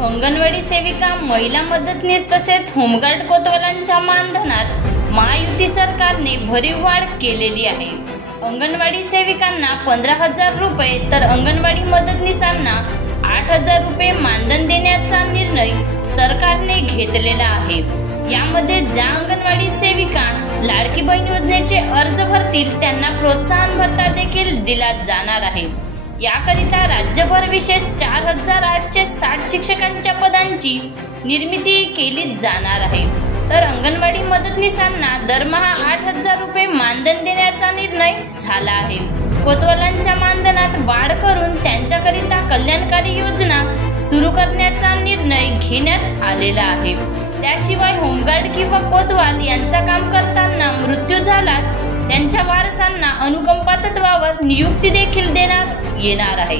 अंगणवाडी सेविका, महिला मदतनीस तसेच होमगार्ड कोतवालांच्या मानधनात महायुती सरकारने भरीव वाढ केलेली आहे। अंगणवाडी सेविकांना 15,000 रुपये तर अंगणवाडी मदतनीसांना 8,000 रुपये मानधन देण्याचा निर्णय सरकारने घेतलेला आहे। यामध्ये ज्या अंगणवाडी सेविका लाडकी बहीण योजनेचे अर्ज भरतील त्यांना प्रोत्साहन भत्ता देखील दिला जाणार आहे। याकरिता राज्यभर विशेष 4,860 शिक्षकांच्या पदांची निर्मिती केली जाणार आहे। तर अंगणवाडी मदतनीसांना दरमहा 8,000 रुपये मानधन देण्याचा निर्णय झाला आहे। कोतवालांच्या मानधनात वाढ करून त्यांच्याकरिता कल्याणकारी योजना सुरू करण्याचा निर्णय घेण्यात आलेला आहे। त्याशिवाय होमगार्ड किंवा कोतवाल यांचा काम करताना मृत्यू झाल्यास त्यांच्या वारसांना अनुकंपा तत्वावर नियुक्ती देखील देण्यात येणार आहे।